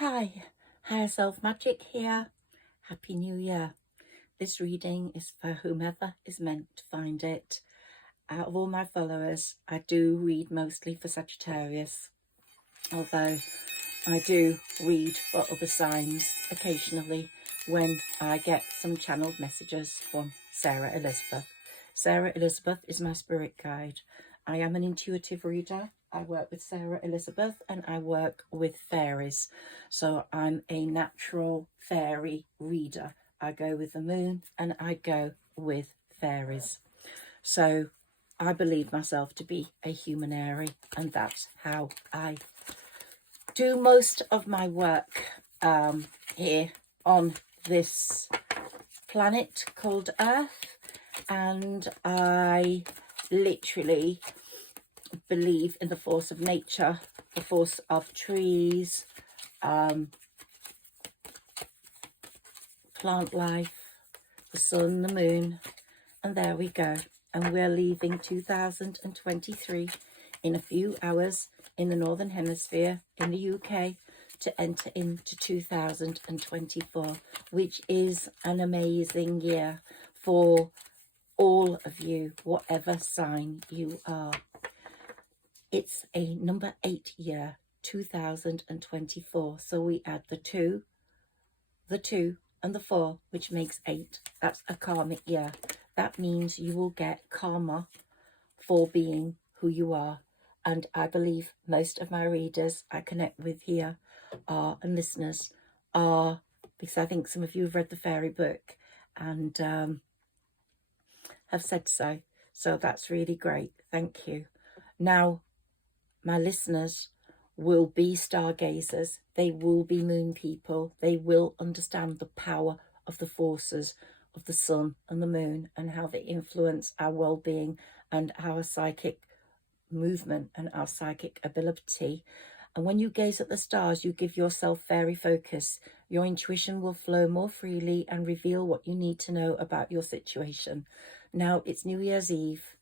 Hi, Higher Self Magic here. Happy New Year. This reading is for whomever is meant to find it. Out of all my followers, I do read mostly for Sagittarius, although I do read for other signs occasionally when I get some channeled messages from Sarah Elizabeth. Sarah Elizabeth is my spirit guide. I am an intuitive reader. I work with Sarah Elizabeth and I work with fairies. So I'm a natural fairy reader. I go with the moon and I go with fairies. So I believe myself to be a Humanairy, and that's how I do most of my work here on this planet called Earth. And I literally believe in the force of nature, the force of trees, plant life, the sun, the moon, and there we go. And we're leaving 2023 in a few hours in the Northern Hemisphere in the UK to enter into 2024, which is an amazing year for all of you, whatever sign you are. It's a number 8 year, 2024. So we add the 2, and the 4, which makes 8. That's a karmic year. That means you will get karma for being who you are. And I believe most of my readers I connect with here are, and listeners are, because I think some of you have read the fairy book and have said so. So that's really great. Thank you. Now, my listeners will be stargazers. They will be moon people. They will understand the power of the forces of the sun and the moon and how they influence our well-being and our psychic movement and our psychic ability. And when you gaze at the stars, you give yourself fairy focus. Your intuition will flow more freely and reveal what you need to know about your situation. Now, it's New Year's Eve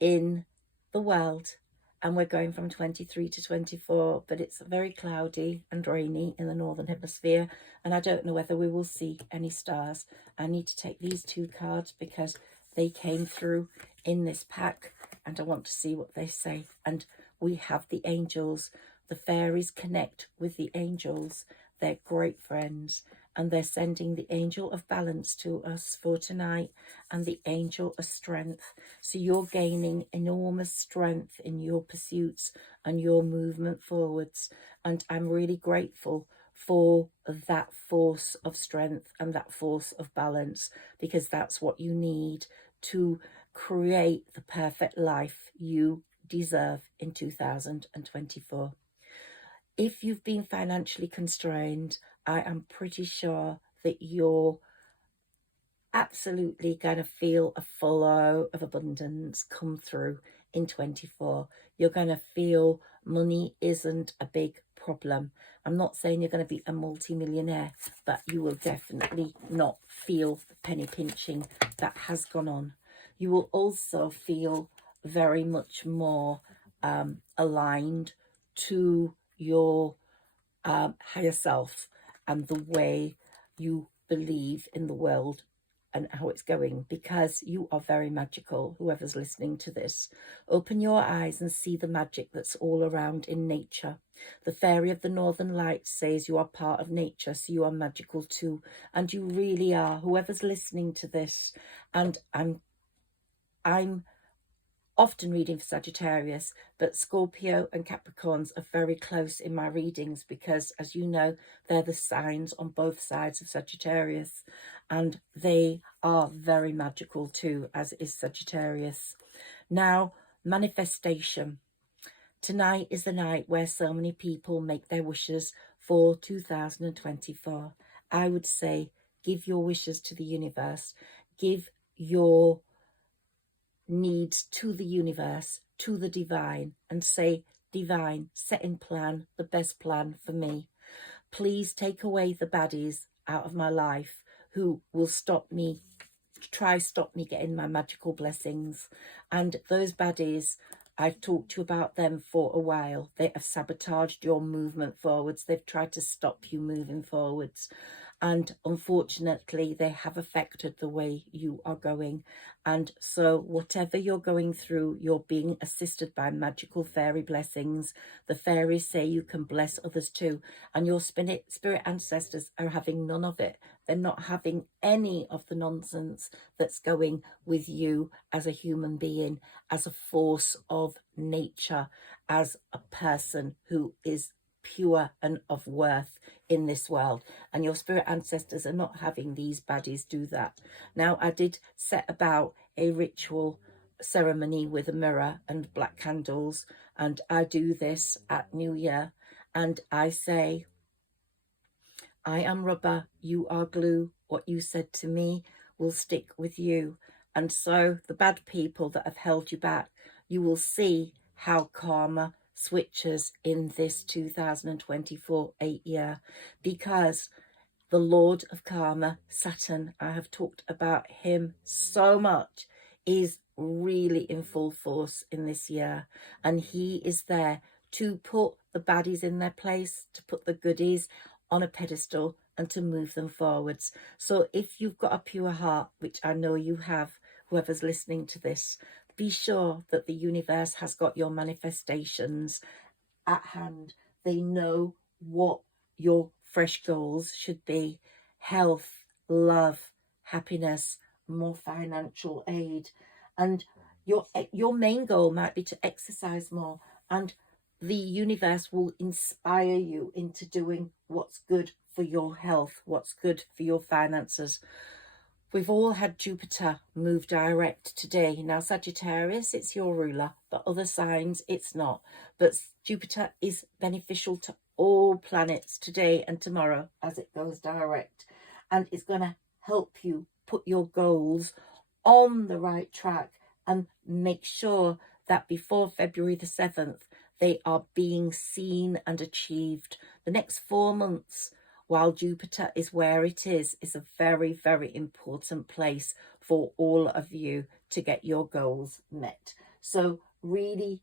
in the world, and we're going from 23 to 24, but it's very cloudy and rainy in the Northern Hemisphere, and I don't know whether we will see any stars. I need to take these 2 cards because they came through in this pack, and I want to see what they say. And we have the angels. The fairies connect with the angels. They're great friends, and they're sending the angel of balance to us for tonight and the angel of strength. So you're gaining enormous strength in your pursuits and your movement forwards. And I'm really grateful for that force of strength and that force of balance, because that's what you need to create the perfect life you deserve in 2024. If you've been financially constrained, I am pretty sure that you're absolutely going to feel a flow of abundance come through in 24. You're going to feel money isn't a big problem. I'm not saying you're going to be a multi-millionaire, but you will definitely not feel the penny pinching that has gone on. You will also feel very much more aligned to your higher self and the way you believe in the world and how it's going, because you are very magical. Whoever's listening to this, open your eyes and see the magic that's all around in nature. The fairy of the northern lights says you are part of nature, so you are magical too, and you really are. Whoever's listening to this, and I'm often reading for Sagittarius, but Scorpio and Capricorns are very close in my readings because, as you know, they're the signs on both sides of Sagittarius, and they are very magical too, as is Sagittarius. Now, manifestation. Tonight is the night where so many people make their wishes for 2024. I would say give your wishes to the universe. Give your needs to the universe, to the divine, and say, divine, set in plan, the best plan for me. Please take away the baddies out of my life who will stop me getting my magical blessings. And those baddies I've talked to you about them for a while. They have sabotaged your movement forwards. They've tried to stop you moving forwards. And unfortunately, they have affected the way you are going. And so whatever you're going through, you're being assisted by magical fairy blessings. The fairies say you can bless others too. And your spirit ancestors are having none of it. They're not having any of the nonsense that's going with you as a human being, as a force of nature, as a person who is pure and of worth in this world. And your spirit ancestors are not having these baddies do that. Now, I did set about a ritual ceremony with a mirror and black candles, and I do this at New Year, and I say, I am rubber, you are glue. What you said to me will stick with you. And so the bad people that have held you back, you will see how karma switches in this 2024 year, because the Lord of Karma, Saturn, I have talked about him so much, is really in full force in this year. And he is there to put the baddies in their place, to put the goodies on a pedestal and to move them forwards. So if you've got a pure heart, which I know you have, whoever's listening to this, be sure that the universe has got your manifestations at hand. They know what your fresh goals should be: health, love, happiness, more financial aid. And your main goal might be to exercise more, and the universe will inspire you into doing what's good for your health, what's good for your finances. We've all had Jupiter move direct today. Now, Sagittarius, it's your ruler, but other signs, it's not. But Jupiter is beneficial to all planets today and tomorrow as it goes direct. And it's going to help you put your goals on the right track and make sure that before February the 7th, they are being seen and achieved. The next 4 months, while Jupiter is where it is a very, very important place for all of you to get your goals met. So really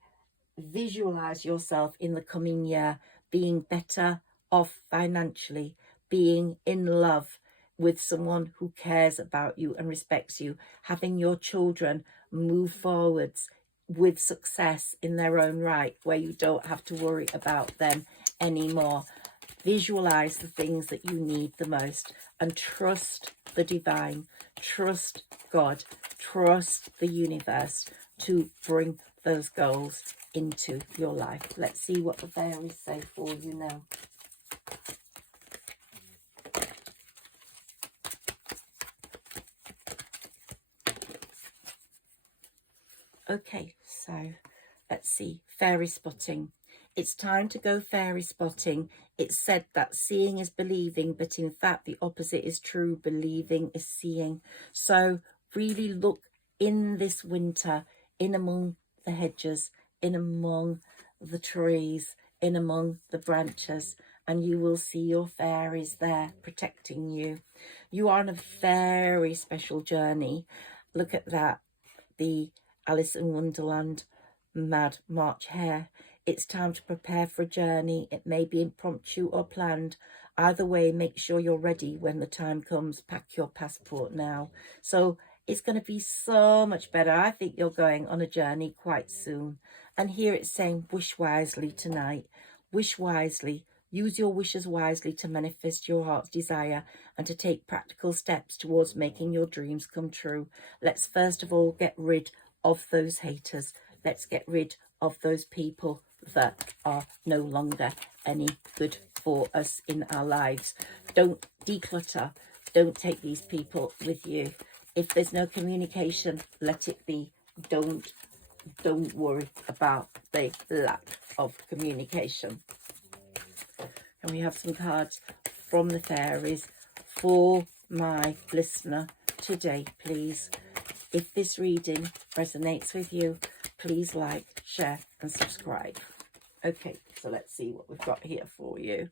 visualize yourself in the coming year being better off financially, being in love with someone who cares about you and respects you, having your children move forwards with success in their own right, where you don't have to worry about them anymore. Visualize the things that you need the most and trust the divine, trust God, trust the universe to bring those goals into your life. Let's see what the fairies say for you now. Okay, so let's see, fairy spotting. It's time to go fairy spotting. It's said that seeing is believing, but in fact the opposite is true. Believing is seeing. So really look in this winter, in among the hedges, in among the trees, in among the branches, and you will see your fairies there protecting you. You are on a very special journey. Look at that, the Alice in Wonderland Mad March hare. It's time to prepare for a journey. It may be impromptu or planned. Either way, make sure you're ready when the time comes. Pack your passport now. So it's going to be so much better. I think you're going on a journey quite soon. And here it's saying, wish wisely tonight. Wish wisely. Use your wishes wisely to manifest your heart's desire and to take practical steps towards making your dreams come true. Let's first of all get rid of those haters. Let's get rid of those people that are no longer any good for us in our lives. Don't declutter. Don't take these people with you. If there's no communication, let it be. Don't worry about the lack of communication. And we have some cards from the fairies for my listener today, please. If this reading resonates with you, please like, share and subscribe. Okay, so let's see what we've got here for you.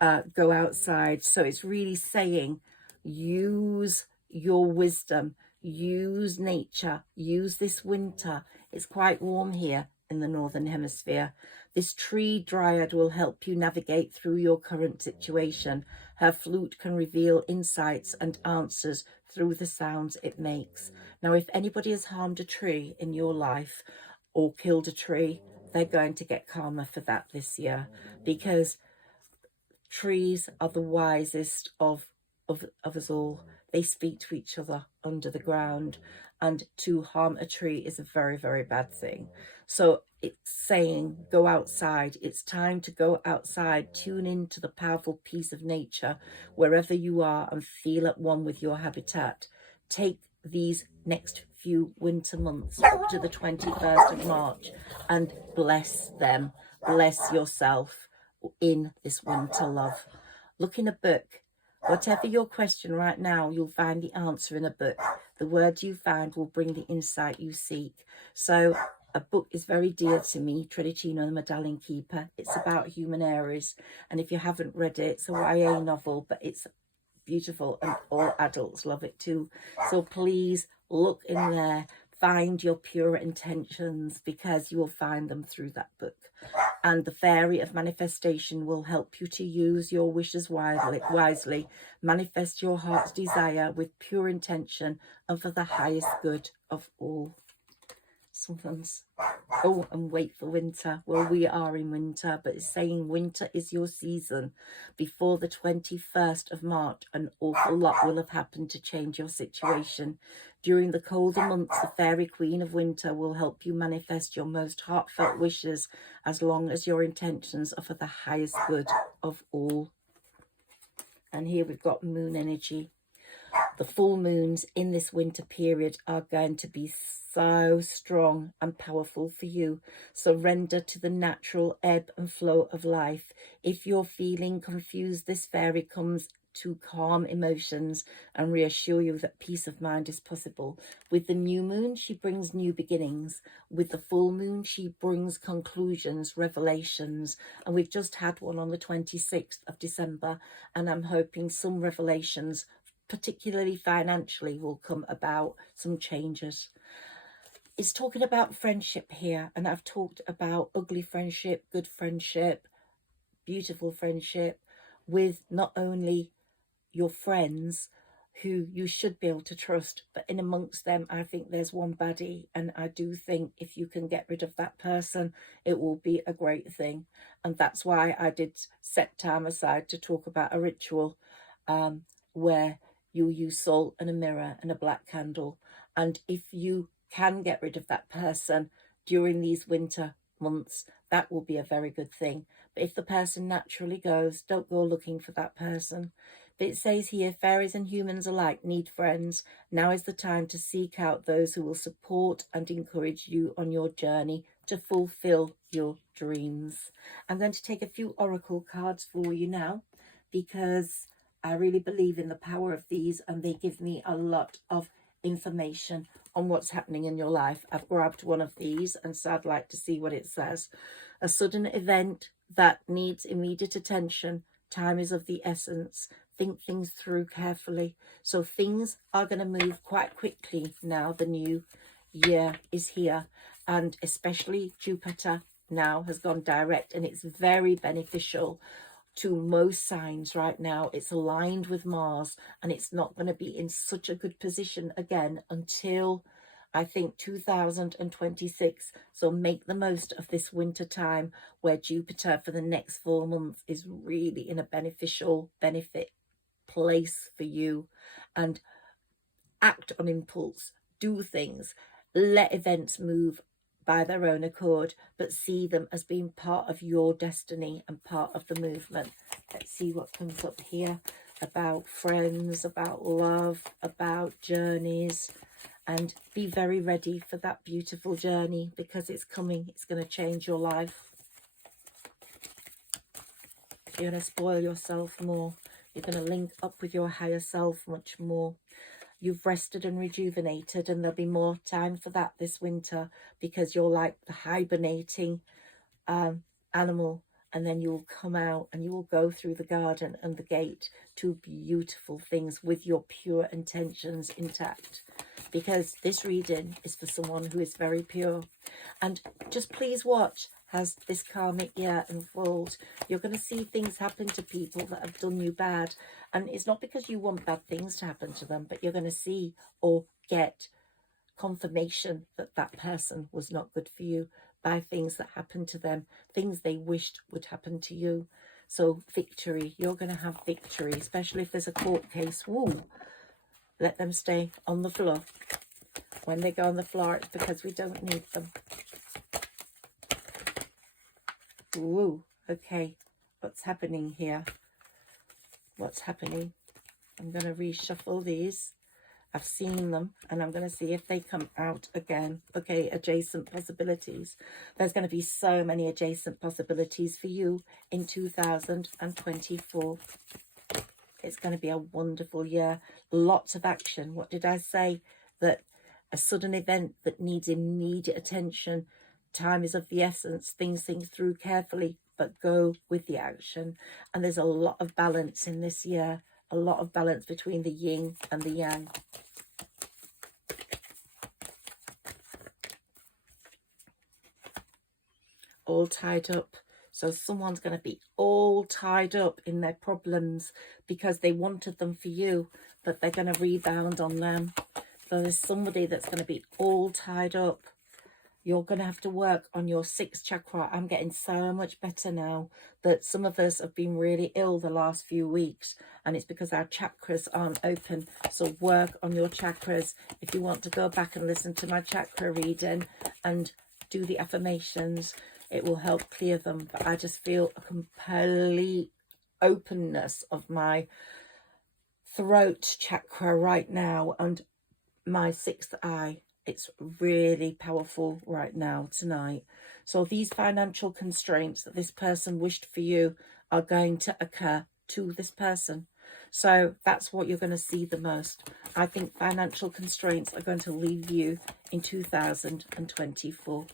Go outside. So it's really saying use your wisdom, use nature, use this winter. It's quite warm here in the Northern Hemisphere. This tree dryad will help you navigate through your current situation. Her flute can reveal insights and answers through the sounds it makes. Now, if anybody has harmed a tree in your life or killed a tree, they're going to get karma for that this year, because trees are the wisest of us all. They speak to each other under the ground, and to harm a tree is a very, very bad thing. So it's saying go outside. It's time to go outside, tune into the powerful peace of nature wherever you are, and feel at one with your habitat. Take these next few winter months up to the 21st of March and bless them. Bless yourself in this winter, love. Look in a book. Whatever your question right now, you'll find the answer in a book. The words you find will bring the insight you seek. So a book is very dear to me, Tredicino, the Medallion Keeper. It's about Humanairy, and if you haven't read it, it's a YA novel, but it's beautiful and all adults love it too. So please look in there, find your pure intentions, because you will find them through that book. And the fairy of manifestation will help you to use your wishes wisely, manifest your heart's desire with pure intention and for the highest good of all. Someone's, oh, and wait for winter. Well, we are in winter, but it's saying winter is your season. Before the 21st of March, an awful lot will have happened to change your situation. During the colder months, the fairy queen of winter will help you manifest your most heartfelt wishes, as long as your intentions are for the highest good of all. And here we've got moon energy. The full moons in this winter period are going to be so strong and powerful for you. Surrender to the natural ebb and flow of life. If you're feeling confused, this fairy comes to calm emotions and reassure you that peace of mind is possible. With the new moon, she brings new beginnings. With the full moon, she brings conclusions, revelations. And we've just had one on the 26th of December, and I'm hoping some revelations, particularly financially, will come about, some changes. It's talking about friendship here, and I've talked about ugly friendship, good friendship, beautiful friendship, with not only your friends who you should be able to trust, but in amongst them, I think there's one baddie, and I do think if you can get rid of that person, it will be a great thing. And that's why I did set time aside to talk about a ritual where you use salt and a mirror and a black candle. And if you can get rid of that person during these winter months, that will be a very good thing. But if the person naturally goes, don't go looking for that person. But it says here, fairies and humans alike need friends. Now is the time to seek out those who will support and encourage you on your journey to fulfill your dreams. I'm going to take a few oracle cards for you now, because I really believe in the power of these, and they give me a lot of information on what's happening in your life. I've grabbed one of these, and so I'd like to see what it says. A sudden event that needs immediate attention. Time is of the essence. Think things through carefully. So things are going to move quite quickly now. The new year is here, and especially Jupiter now has gone direct, and it's very beneficial to most signs right now. It's aligned with Mars, and it's not going to be in such a good position again until I think 2026. So make the most of this winter time where Jupiter for the next 4 months is really in a benefit place for you, and act on impulse, do things, let events move by their own accord, but see them as being part of your destiny and part of the movement. Let's see what comes up here about friends, about love, about journeys, and be very ready for that beautiful journey, because it's coming. It's going to change your life. You're going to spoil yourself more. You're going to link up with your higher self much more. You've rested and rejuvenated, and there'll be more time for that this winter, because you're like the hibernating animal, and then you will come out and you will go through the garden and the gate to beautiful things with your pure intentions intact, because this reading is for someone who is very pure. And just please watch as this karmic year unfolds. You're going to see things happen to people that have done you bad, and it's not because you want bad things to happen to them, but you're going to see or get confirmation that that person was not good for you by things that happened to them, things they wished would happen to you. So victory, you're going to have victory, especially if there's a court case. Woo, let them stay on the floor. When they go on the floor, it's because we don't need them. Woo, okay, what's happening here? What's happening? I'm going to reshuffle these. I've seen them, and I'm going to see if they come out again. Okay, adjacent possibilities. There's going to be so many adjacent possibilities for you in 2024. It's going to be a wonderful year. Lots of action. What did I say? That a sudden event that needs immediate attention. Time is of the essence. Things through carefully, but go with the action. And there's a lot of balance in this year. A lot of balance between the yin and the yang. All tied up. So someone's going to be all tied up in their problems because they wanted them for you, but they're going to rebound on them. So there's somebody that's going to be all tied up. You're going to have to work on your 6th chakra. I'm getting so much better now, but some of us have been really ill the last few weeks, and it's because our chakras aren't open. So work on your chakras. If you want to go back and listen to my chakra reading and do the affirmations, it will help clear them. But I just feel a complete openness of my throat chakra right now and my 6th eye. It's really powerful right now, tonight. So these financial constraints that this person wished for you are going to occur to this person. So that's what you're going to see the most. I think financial constraints are going to leave you in 2024.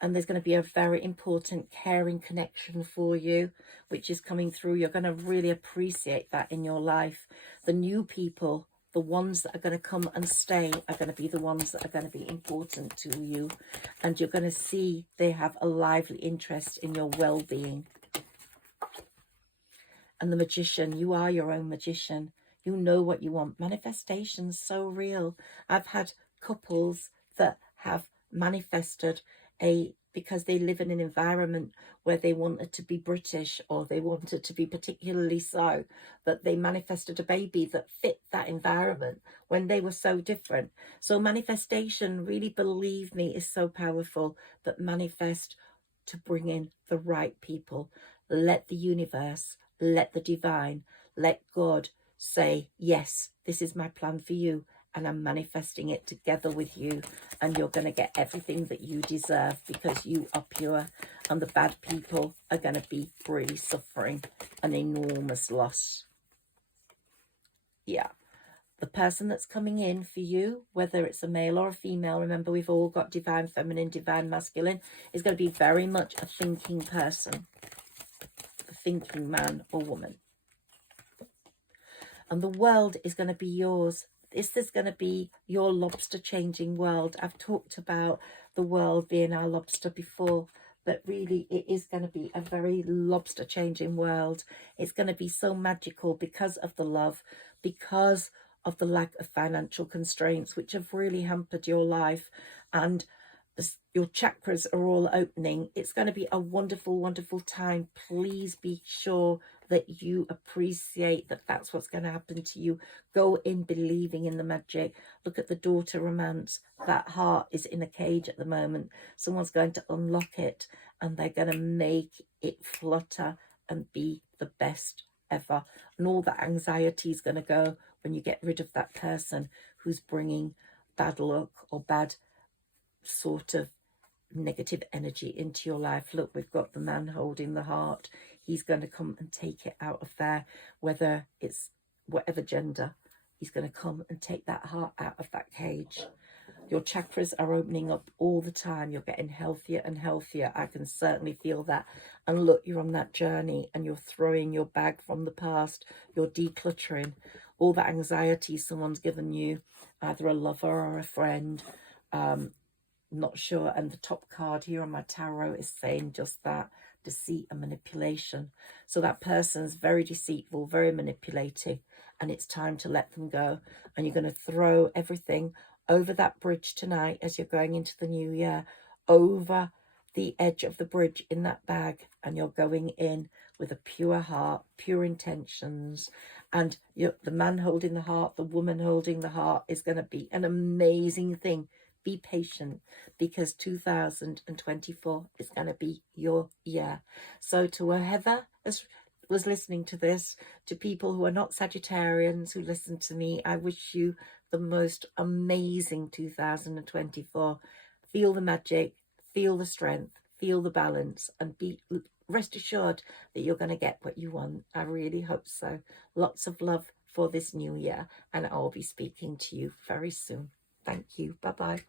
And there's going to be a very important caring connection for you, which is coming through. You're going to really appreciate that in your life. The new people, the ones that are going to come and stay, are going to be the ones that are going to be important to you. And you're going to see they have a lively interest in your well-being. And the magician, you are your own magician. You know what you want. Manifestation's so real. I've had couples that have manifested because they live in an environment where they wanted to be British, or they wanted to be particularly so, that they manifested a baby that fit that environment when they were so different. So manifestation, really, believe me, is so powerful. But manifest to bring in the right people. Let the universe, let the divine, let God say, yes, this is my plan for you, and I'm manifesting it together with you, and you're going to get everything that you deserve because you are pure. And the bad people are going to be really suffering an enormous loss. Yeah. The person that's coming in for you, whether it's a male or a female, remember we've all got divine feminine, divine masculine, is going to be very much a thinking person, a thinking man or woman. And the world is going to be yours. This is going to be your lobster changing world. I've talked about the world being our lobster before, but really it is going to be a very lobster changing world. It's going to be so magical because of the love, because of the lack of financial constraints, which have really hampered your life, and your chakras are all opening. It's going to be a wonderful, wonderful time. Please be sure that you appreciate that that's what's going to happen to you. Go in believing in the magic. Look at the daughter romance. That heart is in a cage at the moment. Someone's going to unlock it, and they're going to make it flutter and be the best ever. And all that anxiety is going to go when you get rid of that person who's bringing bad luck or bad sort of negative energy into your life. Look, we've got the man holding the heart. He's going to come and take it out of there, whether it's whatever gender. He's going to come and take that heart out of that cage. Your chakras are opening up all the time. You're getting healthier and healthier. I can certainly feel that. And look, you're on that journey and you're throwing your bag from the past. You're decluttering all that anxiety someone's given you, either a lover or a friend. Not sure. And the top card here on my tarot is saying just that: deceit and manipulation. So that person's very deceitful, very manipulative, and it's time to let them go. And you're going to throw everything over that bridge tonight as you're going into the new year, over the edge of the bridge in that bag, and you're going in with a pure heart, pure intentions. And the man holding the heart, the woman holding the heart is going to be an amazing thing. Be patient, because 2024 is going to be your year. So to whoever was listening to this, to people who are not Sagittarians who listen to me, I wish you the most amazing 2024. Feel the magic, feel the strength, feel the balance, and rest assured that you're going to get what you want. I really hope so. Lots of love for this new year, and I'll be speaking to you very soon. Thank you. Bye-bye.